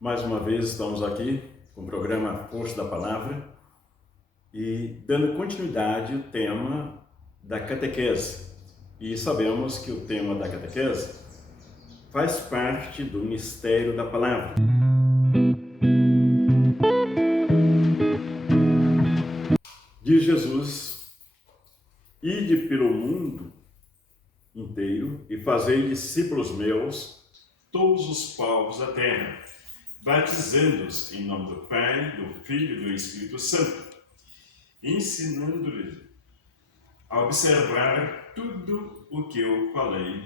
Mais uma vez estamos aqui com o programa Força da Palavra e dando continuidade ao tema da catequese. E sabemos que o tema da catequese faz parte do mistério da palavra. Diz Jesus: ide pelo mundo inteiro e fazei discípulos meus todos os povos da terra, batizando-os em nome do Pai, do Filho e do Espírito Santo, ensinando-lhes a observar tudo o que eu falei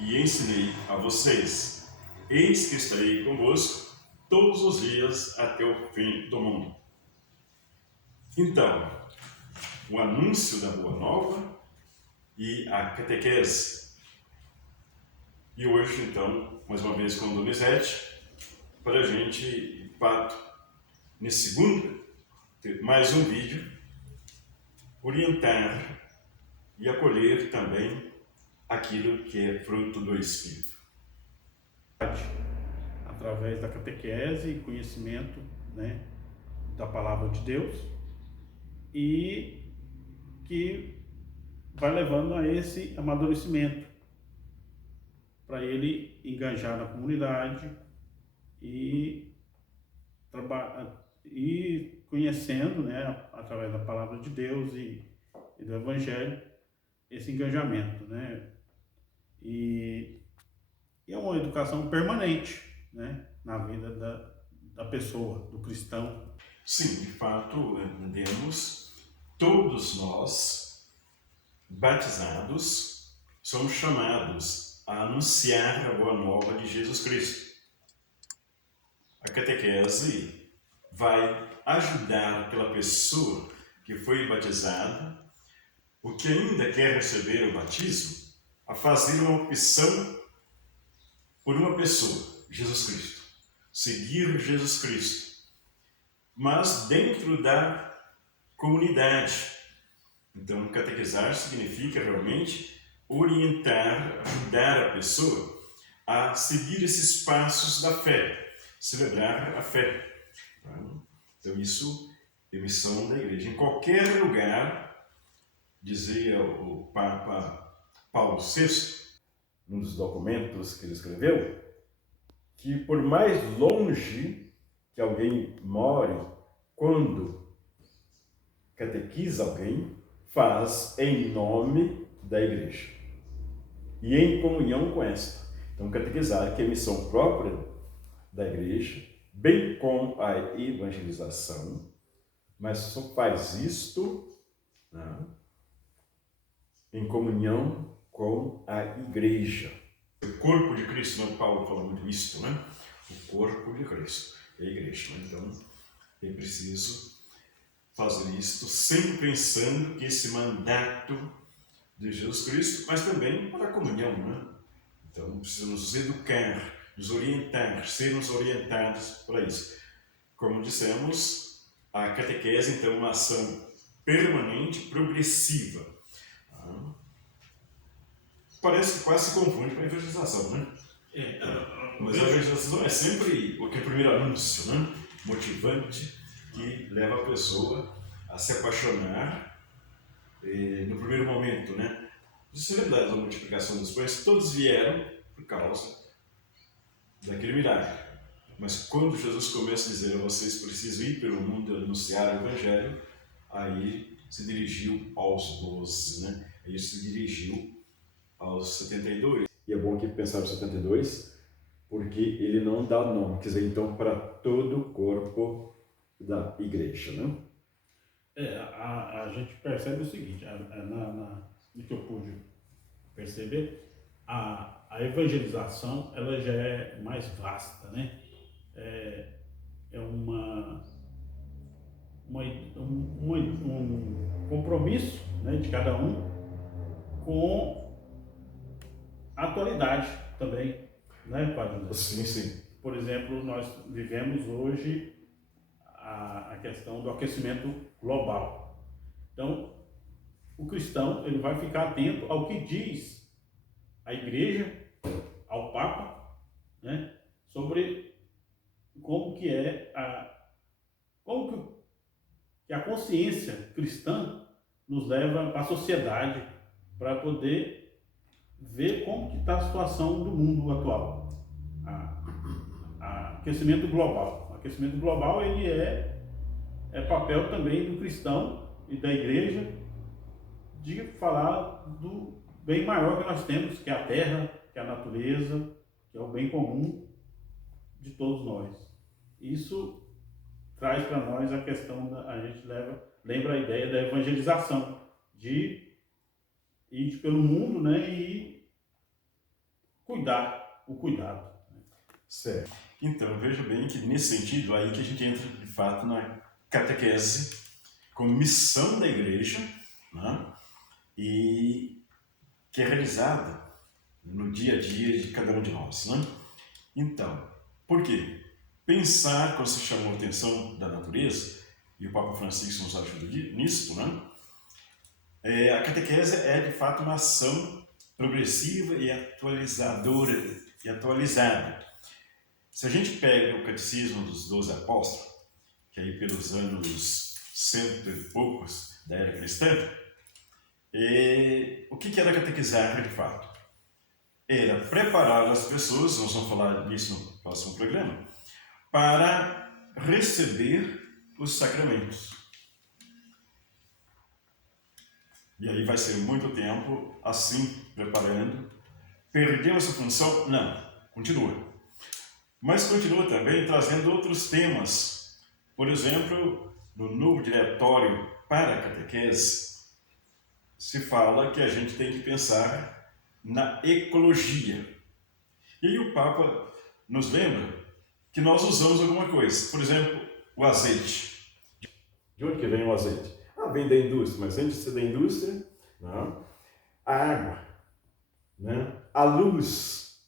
e ensinei a vocês. Eis que estarei convosco todos os dias até o fim do mundo. Então, o anúncio da Boa Nova e a catequese. E hoje, então, mais uma vez com o Donizete, para a gente, de fato, nesse segundo, ter mais um vídeo, orientar e acolher também aquilo que é fruto do Espírito. Através da catequese e conhecimento, da Palavra de Deus, e que vai levando a esse amadurecimento, para ele engajar na comunidade e conhecendo, através da Palavra de Deus e do Evangelho, esse engajamento, E é uma educação permanente, na vida da pessoa, do cristão. Sim, de fato, entendemos, todos nós, batizados, somos chamados a anunciar a boa nova de Jesus Cristo. A catequese vai ajudar aquela pessoa que foi batizada, o que ainda quer receber o batismo, a fazer uma opção por uma pessoa, Jesus Cristo. Seguir Jesus Cristo. Mas dentro da comunidade. Então, catequizar significa realmente orientar, ajudar a pessoa a seguir esses passos da fé, celebrar a fé. Então, isso é missão da igreja. Em qualquer lugar, dizia o Papa Paulo VI, num dos documentos que ele escreveu, que por mais longe que alguém more, quando catequiza alguém, faz em nome da igreja e em comunhão com esta. Então, catequizar, que é missão própria da igreja, bem como a evangelização, mas só faz isto em comunhão com a igreja. O corpo de Cristo, Paulo fala muito isto, O corpo de Cristo é a igreja. Então, é preciso fazer isto sempre pensando que esse mandato de Jesus Cristo, mas também para a comunhão, Então, precisamos nos educar, nos orientar, sermos orientados para isso. Como dissemos, a catequese, então, é uma ação permanente, progressiva. Parece que quase se confunde com a evangelização, Mas a evangelização é sempre o primeiro anúncio, motivante, que leva a pessoa a se apaixonar no primeiro momento, Você lembra da multiplicação dos pães? Todos vieram por causa daquele milagre. Mas quando Jesus começa a dizer a vocês precisam ir pelo mundo anunciar o Evangelho, aí se dirigiu aos 12, Aí se dirigiu aos 72. E é bom aqui pensar os 72, porque ele não dá nome, quer dizer, então, para todo o corpo da igreja, A gente percebe o seguinte, no que eu pude perceber, a evangelização ela já é mais vasta, É um compromisso, de cada um com a atualidade também, Padre? Sim, sim. Por exemplo, nós vivemos hoje a questão do aquecimento global. Então, o cristão ele vai ficar atento ao que diz a igreja, ao Papa, sobre como que é como que a consciência cristã nos leva para a sociedade para poder ver como que está a situação do mundo atual. Aquecimento global. O aquecimento global ele é papel também do cristão e da igreja de falar do bem maior que nós temos, que é a terra, que é a natureza, que é o bem comum de todos nós. Isso traz para nós a questão a gente lembra a ideia da evangelização, de ir pelo mundo, né, e o cuidado. Certo. Então, veja bem que nesse sentido, aí que a gente entra de fato na catequese como missão da igreja, né? E que é realizada no dia a dia de cada um de nós, né? Então, por quê? Pensar, quando se chamou a atenção da natureza, e o Papa Francisco nos ajuda nisso, né? A catequese é de fato uma ação progressiva e atualizadora e atualizada. Se a gente pega o Catecismo dos 12 Apóstolos, que aí pelos anos 100 e poucos da era cristã, o que era catequizar de fato? Era preparar as pessoas, nós vamos falar disso no próximo programa, para receber os sacramentos. E aí vai ser muito tempo assim, preparando. Perdeu essa função? Não, continua. Mas continua também trazendo outros temas. Por exemplo, no novo diretório para a catequese, se fala que a gente tem que pensar na ecologia. E aí o Papa nos lembra que nós usamos alguma coisa. Por exemplo, o azeite. De onde que vem o azeite? Vem da indústria, mas antes de ser da indústria, não, a água, né? A luz.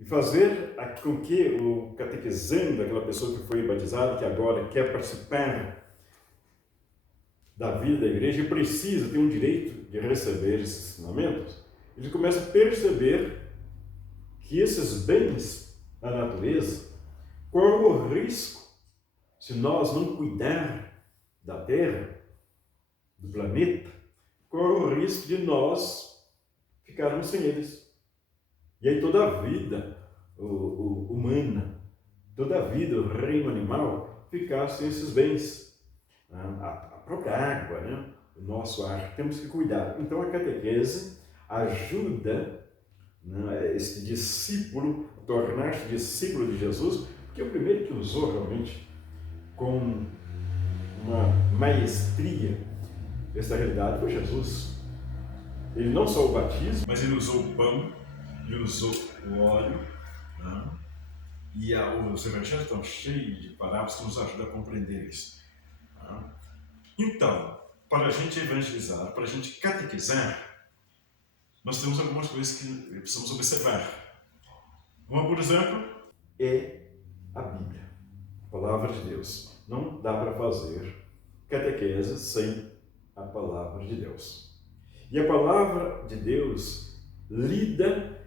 E fazer com que o catequizando, aquela pessoa que foi batizada, que agora quer participar da vida da igreja e precisa ter um direito de receber esses ensinamentos, ele começa a perceber que esses bens da natureza correm o risco, se nós não cuidar da Terra, do planeta, corre o risco de nós ficarmos sem eles. E aí toda a vida humana, toda a vida, o reino animal, ficar sem esses bens. A própria água, né? O nosso ar, temos que cuidar. Então a catequese ajuda, né, esse discípulo a tornar-se discípulo de Jesus, porque o primeiro que usou realmente com uma maestria essa realidade foi Jesus. Ele não só o batismo, mas ele usou o pão, ele usou o óleo, né? E os evangelhos estão cheios de parábolas que nos ajudam a compreender isso. Né? Então, para a gente evangelizar, para a gente catequizar, nós temos algumas coisas que precisamos observar. Uma, por exemplo, é a Bíblia, a Palavra de Deus. Não dá para fazer catequese sem a Palavra de Deus. E a Palavra de Deus lida,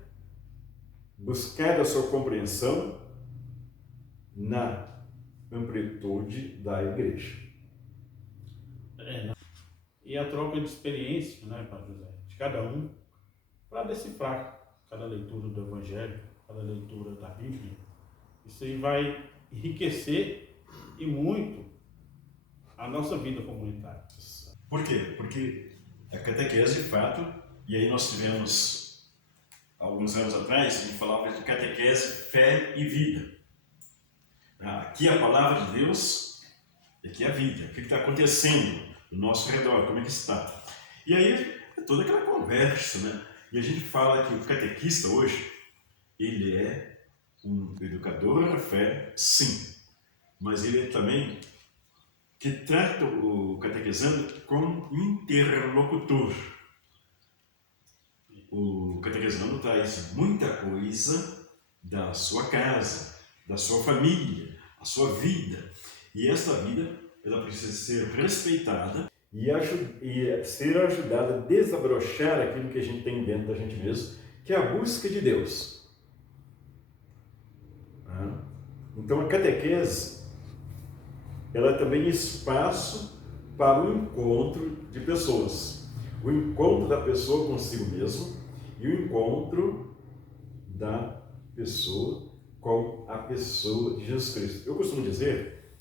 buscar a sua compreensão na amplitude da igreja. E a troca de experiência, né, Padre José, de cada um, para decifrar cada leitura do Evangelho, cada leitura da Bíblia. Isso aí vai enriquecer e muito a nossa vida comunitária. Por quê? Porque a catequese, de fato, e aí nós tivemos, alguns anos atrás, a gente falava de catequese, fé e vida. Aqui é a palavra de Deus, e aqui é a vida. O que está acontecendo no nosso redor, como é que está? E aí é toda aquela conversa, né? E a gente fala que o catequista hoje, ele é um educador da fé, sim, mas ele é também que trata o catequizando como interlocutor. O catequizando traz muita coisa da sua casa, da sua família, a sua vida. E esta vida, ela precisa ser respeitada e ser ajudada a desabrochar aquilo que a gente tem dentro da gente mesmo, que é a busca de Deus. Então a catequese, ela é também espaço para o encontro de pessoas. O encontro da pessoa consigo mesmo e o encontro da pessoa com a pessoa de Jesus Cristo. Eu costumo dizer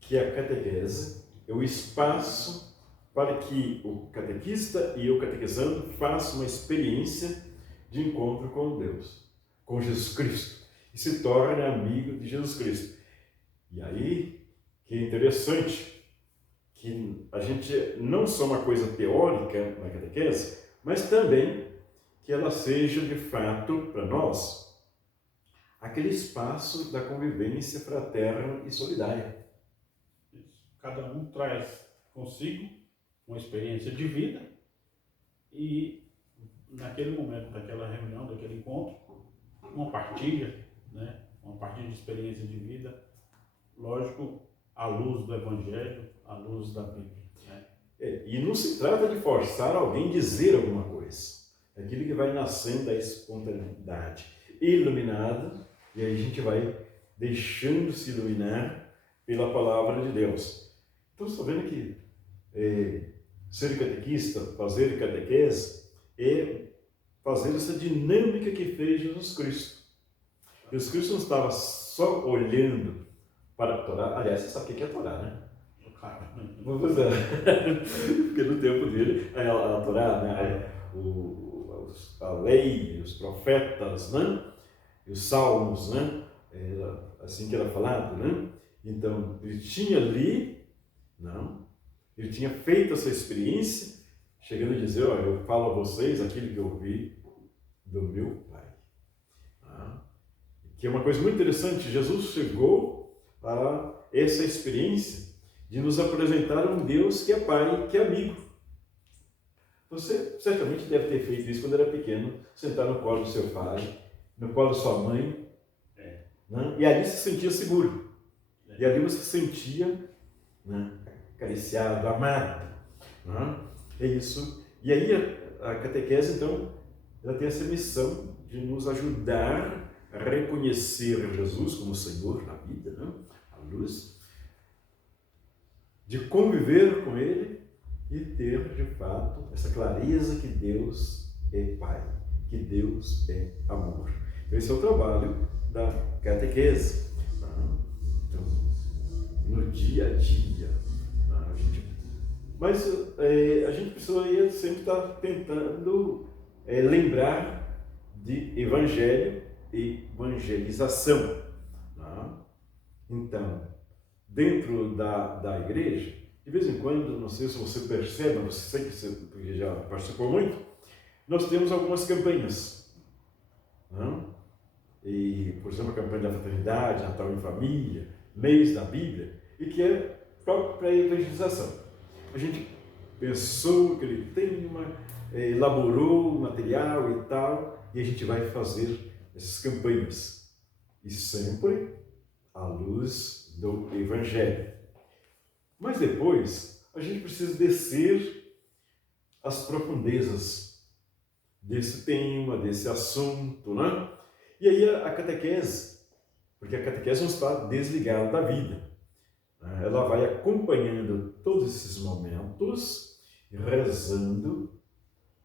que a catequese é o espaço para que o catequista e o catequizando façam uma experiência de encontro com Deus, com Jesus Cristo, e se torne amigo de Jesus Cristo. E aí, que é interessante, que a gente não só uma coisa teórica na catequese, mas também que ela seja de fato para nós aquele espaço da convivência fraterna e solidária. Cada um traz consigo uma experiência de vida e naquele momento, daquela reunião, daquele encontro, uma partilha, né? Uma partilha de experiência de vida, lógico, à luz do Evangelho, à luz da Bíblia. Né? E não se trata de forçar alguém a dizer alguma coisa. É aquilo que vai nascendo da espontaneidade, iluminado, e aí a gente vai deixando-se iluminar pela palavra de Deus. Então, estou vendo que ser catequista, fazer catequese, é fazer essa dinâmica que fez Jesus Cristo. Jesus Cristo não estava só olhando para a Torá. Aliás, você sabe o que é a Torá, né? Pois é. Porque no tempo dele, a Torá, né? A lei, os profetas, né? E os salmos, né? Assim que era falado, né? Então, ele tinha ali, não? Ele tinha feito essa experiência, chegando a dizer, olha, eu falo a vocês aquilo que eu ouvi do meu Pai. Que é uma coisa muito interessante, Jesus chegou a essa experiência de nos apresentar um Deus que é Pai, que é amigo. Você certamente deve ter feito isso quando era pequeno, sentar no colo do seu pai, no colo da sua mãe, né? E ali se sentia seguro. E ali você se sentia, né, acariciado, amado. Né? É isso. E aí a catequese, então, ela tem essa missão de nos ajudar a reconhecer Jesus como Senhor na vida, né? A luz, de conviver com Ele e ter, de fato, essa clareza que Deus é Pai, que Deus é amor. Esse é o trabalho da catequese. Então, no dia a dia. Mas a gente precisa sempre estar tentando lembrar de evangelho e evangelização. Então, dentro da igreja, de vez em quando, não sei se você percebe, você sei que porque já participou muito, nós temos algumas campanhas. E, por exemplo, a campanha da fraternidade, Natal em Família, Mês da Bíblia, e que é próprio para a evangelização. A gente pensou que ele tem elaborou o material e tal, e a gente vai fazer essas campanhas. E sempre à luz do Evangelho. Mas depois, a gente precisa descer as profundezas desse tema, desse assunto, né? E aí a catequese, porque a catequese não está desligada da vida. Ela vai acompanhando todos esses momentos, rezando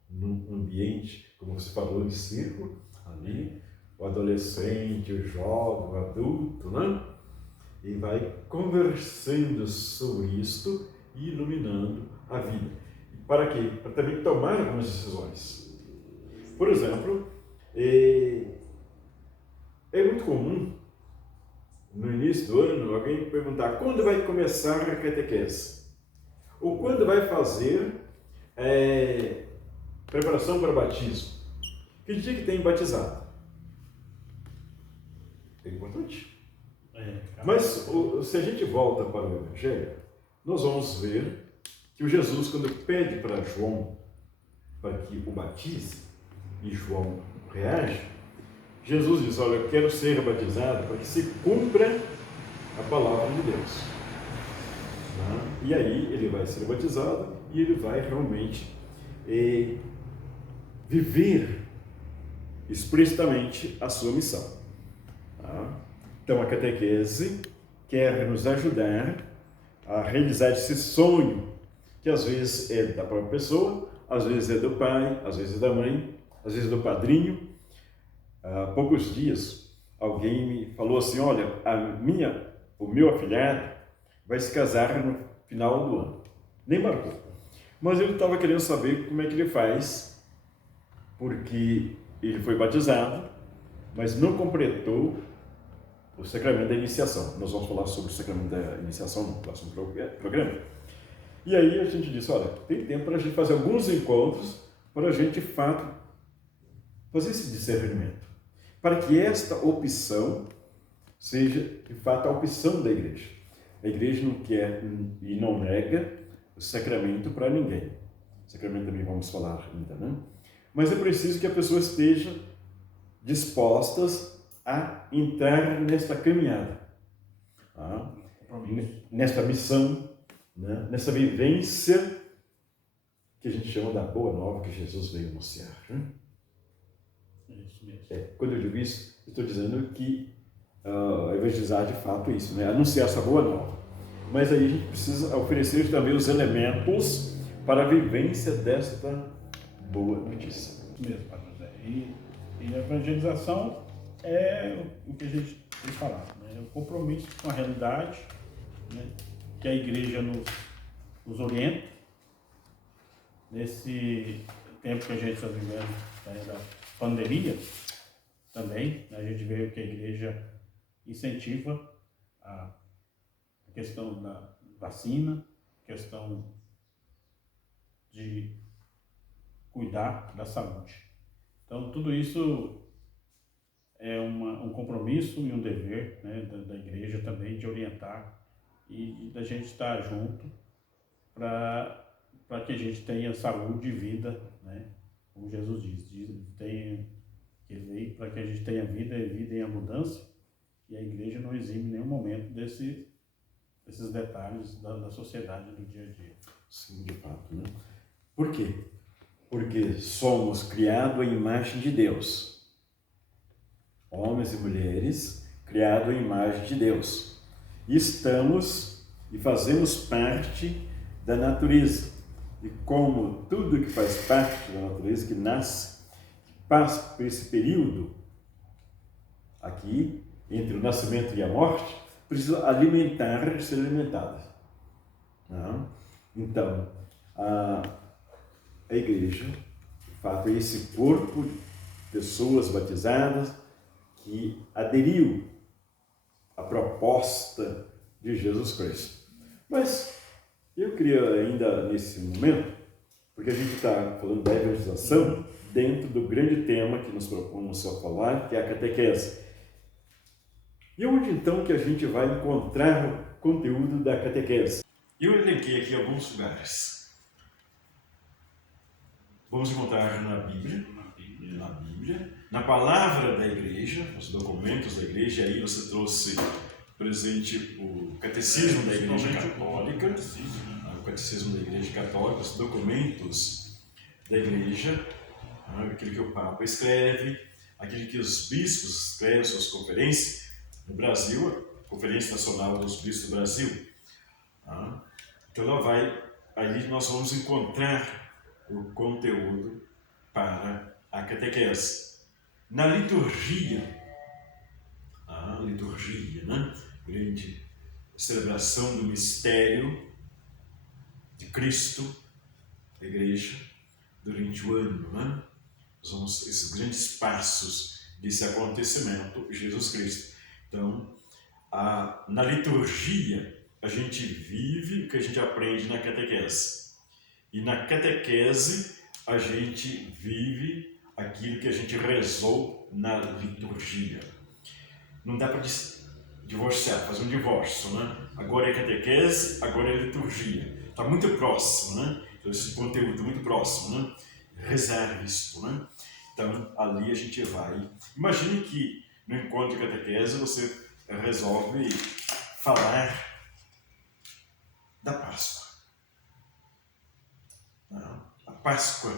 num ambiente, como você falou, de círculo, ali, o adolescente, o jovem, o adulto, né? E vai conversando sobre isto e iluminando a vida. Para quê? Para também tomar algumas decisões. Por exemplo, é muito comum, no início do ano, alguém perguntar quando vai começar a catequese? Ou quando vai fazer preparação para batismo? Que dia que tem batizado? É importante. Mas se a gente volta para o Evangelho, nós vamos ver que o Jesus, quando pede para João para que o batize, e João reage, Jesus diz, olha, eu quero ser batizado para que se cumpra a palavra de Deus. E aí ele vai ser batizado e ele vai realmente viver explicitamente a sua missão. Então, a catequese quer nos ajudar a realizar esse sonho, que às vezes é da própria pessoa, às vezes é do pai, às vezes é da mãe, às vezes é do padrinho. Há poucos dias, alguém me falou assim, olha, o meu afilhado vai se casar no final do ano. Nem marcou. Mas ele estava querendo saber como é que ele faz, porque ele foi batizado, mas não completou o sacramento da iniciação. Nós vamos falar sobre o sacramento da iniciação no próximo programa. E aí a gente disse, olha, tem tempo para a gente fazer alguns encontros para a gente, de fato, fazer esse discernimento. Para que esta opção seja, de fato, a opção da igreja. A igreja não quer e não nega o sacramento para ninguém. O sacramento também vamos falar ainda, né? Mas é preciso que a pessoa esteja dispostas a entrar nesta caminhada, nesta missão, né? Nessa vivência que a gente chama da boa nova que Jesus veio anunciar. Né? Isso mesmo. Quando eu digo isso, eu estou dizendo que evangelizar de fato é isso, né? Anunciar essa boa nova. Mas aí a gente precisa oferecer também os elementos para a vivência desta boa notícia. Isso mesmo, Padre José. E a evangelização é o que a gente tem falado, né? É o compromisso com a realidade, né? Que a igreja nos orienta. Nesse tempo que a gente está vivendo, né, da pandemia, também, né, a gente vê que a igreja incentiva a questão da vacina, questão de cuidar da saúde. Então, tudo isso é um compromisso e um dever, né, da igreja também de orientar e da gente estar junto para que a gente tenha saúde e vida, né, como Jesus diz que ele veio para que a gente tenha vida e vida em abundância, e a igreja não exime em nenhum momento desses detalhes da sociedade do dia a dia. Sim, de fato, né? Por quê? Porque somos criados à imagem de Deus. Homens e mulheres criados à imagem de Deus. E estamos e fazemos parte da natureza. E como tudo que faz parte da natureza, que nasce, que passa por esse período aqui, entre o nascimento e a morte, precisa alimentar e ser alimentada. Então, a igreja, de fato, é esse corpo de pessoas batizadas que aderiu à proposta de Jesus Cristo. Mas eu queria ainda, nesse momento, porque a gente está falando da evangelização dentro do grande tema que nos propomos a falar, que é a catequese. E onde então que a gente vai encontrar o conteúdo da catequese? Eu elenquei aqui alguns lugares. Vamos encontrar na Bíblia, na palavra da igreja, nos documentos da igreja, e aí você trouxe presente o catecismo da igreja católica, o catecismo da igreja católica, os documentos da igreja, aquilo que o Papa escreve, aquilo que os bispos escrevem, suas conferências. No Brasil, a Conferência Nacional dos Bispos do Brasil. Então aí nós vamos encontrar o conteúdo para a catequese. Na liturgia, né? Grande celebração do mistério de Cristo, da igreja, durante o ano, né? Nós vamos esses grandes passos desse acontecimento, Jesus Cristo. Então, na liturgia, a gente vive o que a gente aprende na catequese. E na catequese, a gente vive aquilo que a gente rezou na liturgia. Não dá para divorciar, fazer um divórcio, né? Agora é catequese, agora é liturgia. Está muito próximo, né? Então, esse conteúdo é muito próximo, né? Rezar isto, né? Então, ali a gente vai. Imagine que no encontro de catequese você resolve falar da Páscoa. A Páscoa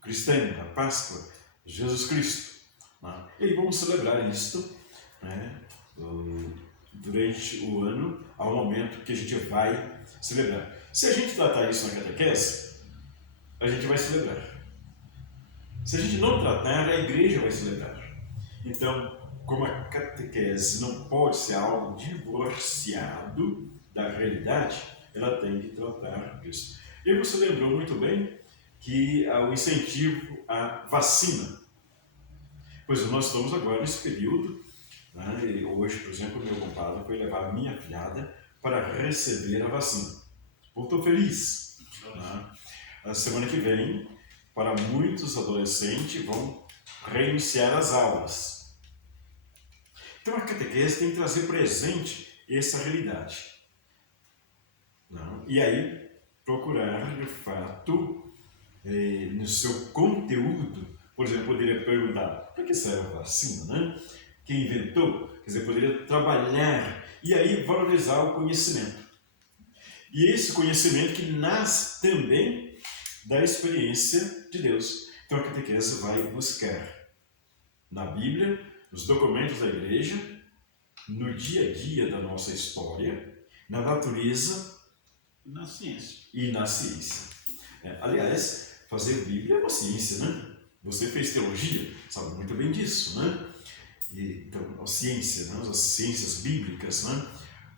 cristã, a Páscoa de Jesus Cristo. E aí vamos celebrar isto, né? durante o ano, há um momento que a gente vai celebrar. Se a gente tratar isso na catequese, a gente vai celebrar. Se a gente não tratar, a igreja vai celebrar. Então, como a catequese não pode ser algo divorciado da realidade, ela tem que tratar disso. E você lembrou muito bem que há o incentivo à vacina. Pois nós estamos agora nesse período, né? E hoje, por exemplo, meu compadre foi levar a minha filhada para receber a vacina. Estou feliz. Né? A semana que vem, para muitos adolescentes, vão reiniciar as aulas. Então a catequese tem que trazer presente essa realidade. Não? E aí, procurar, de fato, no seu conteúdo, por exemplo, poderia perguntar, para que serve a vacina, né? Quem inventou? Quer dizer, poderia trabalhar e aí valorizar o conhecimento. E esse conhecimento que nasce também da experiência de Deus. Então a catequese vai buscar na Bíblia, nos documentos da igreja, no dia a dia da nossa história, na natureza Na ciência. e na ciência. Aliás, fazer Bíblia é uma ciência, né? Você fez teologia, sabe muito bem disso, né? Então, a ciência, né? As ciências bíblicas, né?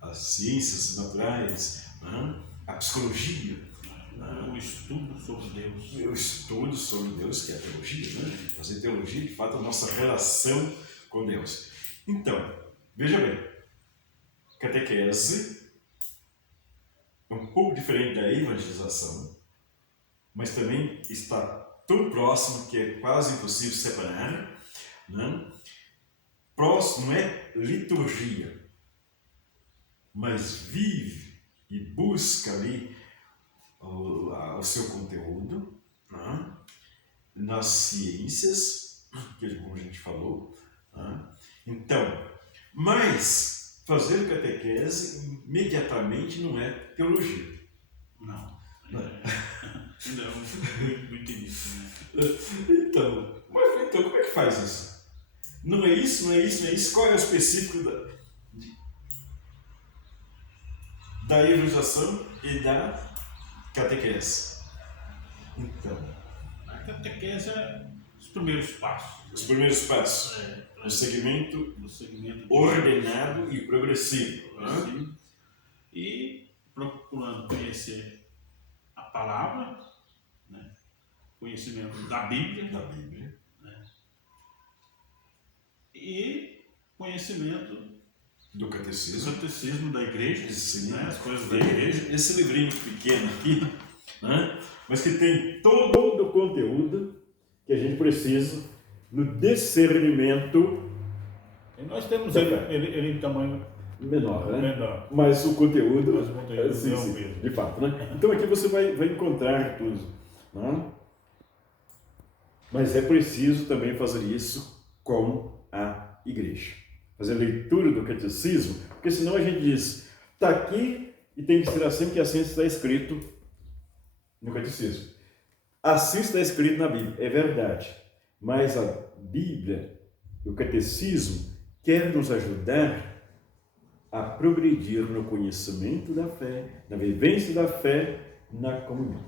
As ciências naturais, né? A psicologia. O estudo sobre Deus. O estudo sobre Deus, que é a teologia, né? Fazer teologia, de fato, a nossa relação com Deus. Então, veja bem, catequese é um pouco diferente da evangelização, mas também está tão próximo que é quase impossível separar, né? Próximo não é liturgia, mas vive e busca ali o seu conteúdo, né? Nas ciências, que é como a gente falou. Né? Então, mas fazer catequese imediatamente não é teologia. Não. Ainda é muito início, né? Então, como é que faz isso? Não é isso, não é isso, não é isso. Qual é o específico da evangelização e da catequese? Então, A catequese é os primeiros passos. os primeiros passos. O segmento ordenado e progressivo. Né? E procurando conhecer a palavra, né? Conhecimento da Bíblia, né? E conhecimento do catecismo da igreja, sim, né? As coisas da igreja. Esse livrinho pequeno aqui, né? Mas que tem todo o conteúdo que a gente precisa no discernimento. E nós temos ele em tamanho menor, né? menor. Mas o conteúdo, sim, de fato, né? Então aqui você vai encontrar tudo, né? Mas é preciso também fazer isso com a igreja. Fazer leitura do catecismo, porque senão a gente diz, está aqui e tem que ser assim, que assim está escrito no catecismo. Assim está escrito na Bíblia, é verdade. Mas a Bíblia, o catecismo, quer nos ajudar a progredir no conhecimento da fé, na vivência da fé, na comunhão.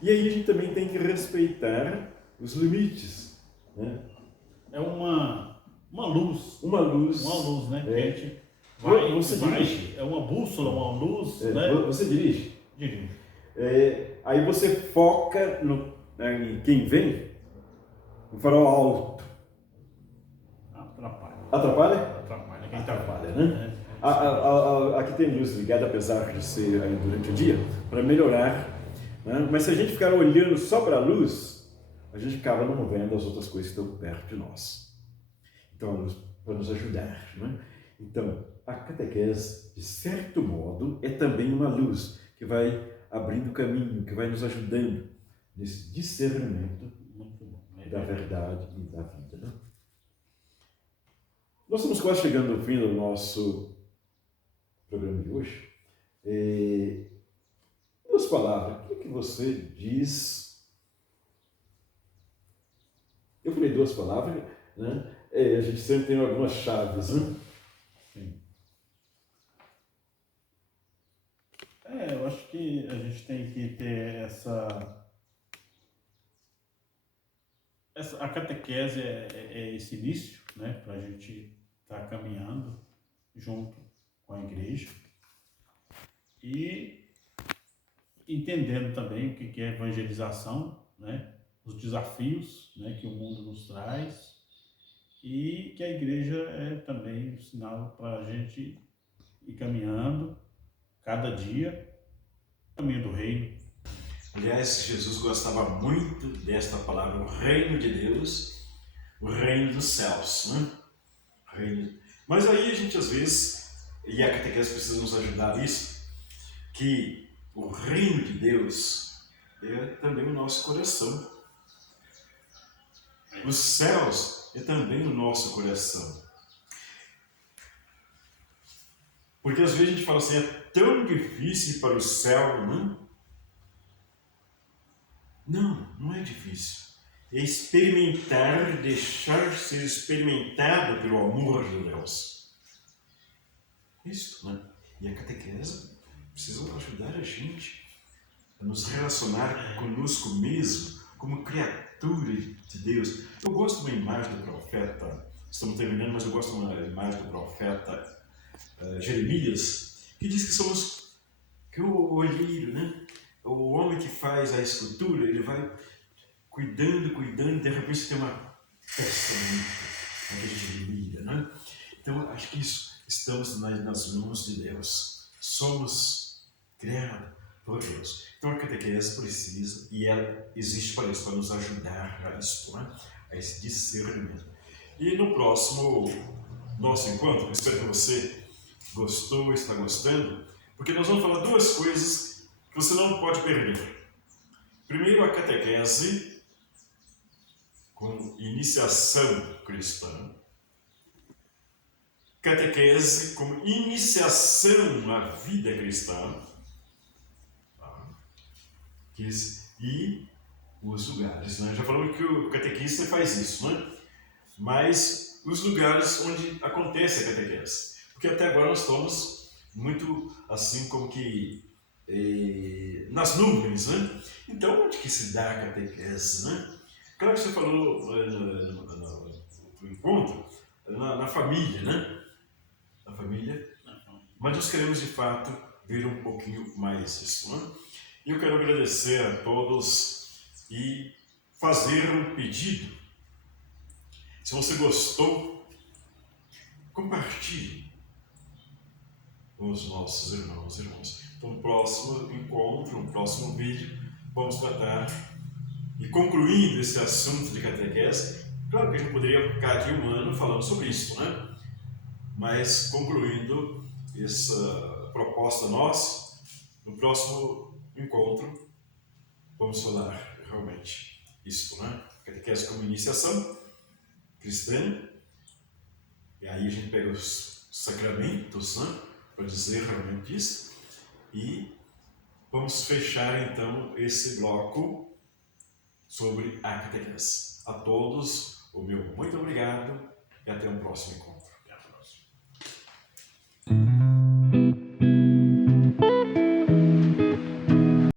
E aí a gente também tem que respeitar os limites, né? É uma luz. Uma luz, né? Você dirige. É uma bússola, uma luz, né? Você dirige. Dirige. Aí você foca em quem vem, no farol alto. Atrapalha? Atrapalha. Quem atrapalha, né? Aqui tem luz ligada, apesar de ser aí durante o dia, para melhorar. Né? Mas se a gente ficar olhando só para a luz, a gente acaba não vendo as outras coisas que estão perto de nós. Então, a luz para nos ajudar. Né? Então, a catequese, de certo modo, é também uma luz que vai abrindo caminho, que vai nos ajudando nesse discernimento da verdade e da vida. Né? Nós estamos quase chegando ao fim do nosso programa de hoje. Duas palavras. O que você diz? Eu falei duas palavras, né? A gente sempre tem algumas chaves, né? Sim. Eu acho que a gente tem que ter a catequese é esse início, né, para a gente estar caminhando junto com a igreja e entendendo também o que é evangelização, né, os desafios, né, que o mundo nos traz e que a igreja é também um sinal para a gente ir caminhando cada dia, caminho do reino. Aliás, Jesus gostava muito desta palavra, o reino de Deus, o reino dos céus, né? Mas aí a gente às vezes, e a catequese precisa nos ajudar nisso, que o reino de Deus é também o nosso coração. Os céus é também o nosso coração. Porque às vezes a gente fala assim, é tão difícil ir para o céu, né? Não é difícil. É experimentar, deixar ser experimentado pelo amor de Deus. Isso, né? E a catequese precisa ajudar a gente a nos relacionar conosco mesmo, como criatura de Deus. Eu gosto de uma imagem do profeta, estamos terminando, mas eu gosto de uma imagem do profeta Jeremias, que diz que o olheiro, né? O homem que faz a escultura, ele vai cuidando, e de repente tem uma peça bonita, que a gente mira, né? Então, acho que estamos nas mãos de Deus. Somos criados por Deus. Então, a catequese precisa, e ela existe para isso, para nos ajudar a isso, né? A esse discernimento. E no próximo nosso encontro, espero que você gostou, está gostando, porque nós vamos falar duas coisas que você não pode perder. Primeiro, a catequese com iniciação cristã. Catequese como iniciação à vida cristã. E os lugares, né? Já falamos que o catequista faz isso, né? Mas os lugares onde acontece a catequese. Porque até agora nós estamos muito assim como que nas nuvens, né? Então, onde que se dá a catequese, né? Claro que você falou no encontro, na família, né? Na família. Mas nós queremos, de fato, ver um pouquinho mais isso, né? E eu quero agradecer a todos e fazer um pedido. Se você gostou, compartilhe com os nossos irmãos e irmãs. Então, no próximo encontro, no próximo vídeo, vamos tratar e concluindo esse assunto de catequese. Claro que a gente poderia ficar aqui um ano falando sobre isso, né? Mas concluindo essa proposta nossa, no próximo encontro, vamos falar realmente isso, né? Catequese como iniciação cristã, e aí a gente pega os sacramentos, né? Para dizer realmente isso, e vamos fechar então esse bloco sobre a catequese. A todos, o meu muito obrigado e até o próximo encontro. Até a próxima.